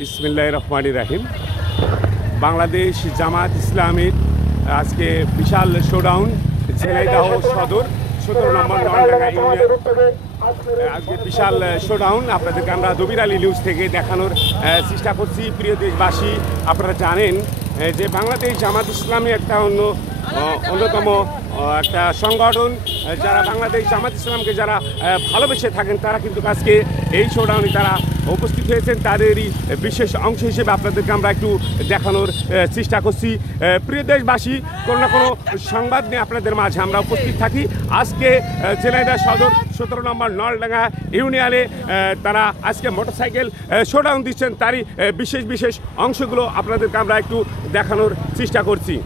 বিসমিল্লাহির রহমানির রহিম। বাংলাদেশ জামাত ইসলামীর আজকে বিশাল শোডাউন ঝিনাইদহ সদর 17 নম্বর নলডাঙ্গা ইউনিয়ন। আজকে বিশাল শোডাউন আপনাদেরকে আমরা দবির আলী নিউজ থেকে দেখানোর চেষ্টা করছি। প্রিয় দেশবাসী, আপনারা জানেন যে বাংলাদেশ জামাত ইসলামী একটা অন্যতম একটা সংগঠন। যারা বাংলাদেশ জামাত ইসলামকে যারা ভালোবেসে থাকেন তারা কিন্তু আজকে এই শোডাউনে তারা উপস্থিত হয়েছেন। তাদেরই বিশেষ অংশ হিসেবে আপনাদেরকে আমরা একটু দেখানোর চেষ্টা করছি। প্রিয় দেশবাসী, কোনো না কোনো সংবাদ নিয়ে আপনাদের মাঝে আমরা উপস্থিত থাকি। আজকে ঝিনাইদহ সদর 17 নম্বর নলডাঙ্গা ইউনিয়নে তারা আজকে মোটরসাইকেল শোডাউন দিচ্ছেন। তারই বিশেষ অংশগুলো আপনাদেরকে আমরা একটু দেখানোর চেষ্টা করছি।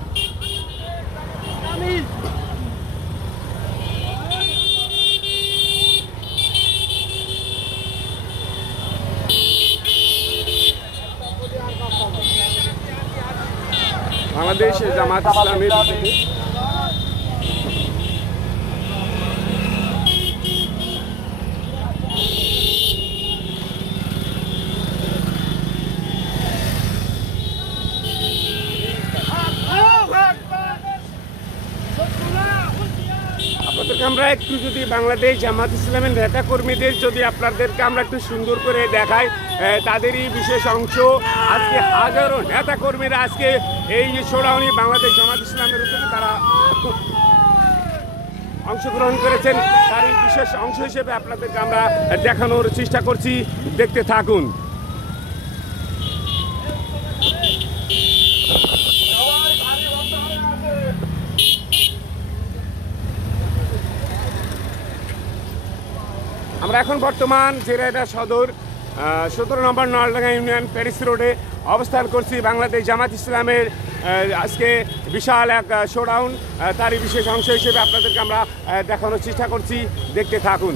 বাংলাদেশ জামাত ইসলামের আপনাদেরকে আমরা একটু যদি বাংলাদেশ জামাত ইসলামের নেতা কর্মীদের যদি আপনাদেরকে আমরা একটু সুন্দর করে দেখাই, তাদেরই বিশেষ অংশ। আজকে হাজারো নেতা কর্মীরা আজকে এই শোডাউনে বাংলাদেশ জামাত ইসলামের উপরে তারা অংশগ্রহণ করেছেন। তারই বিশেষ অংশ হিসেবে আপনাদেরকে আমরা দেখানোর চেষ্টা করছি, দেখতে থাকুন। আমরা এখন বর্তমান ঝিনাইদহ সদর 17 নম্বর নলডাঙ্গা ইউনিয়ন প্যারিস রোডে অবস্থান করছি। বাংলাদেশ জামাত ইসলামের আজকে বিশাল এক শোডাউন, তারই বিশেষ অংশ হিসেবে আপনাদেরকে আমরা দেখানোর চেষ্টা করছি, দেখতে থাকুন।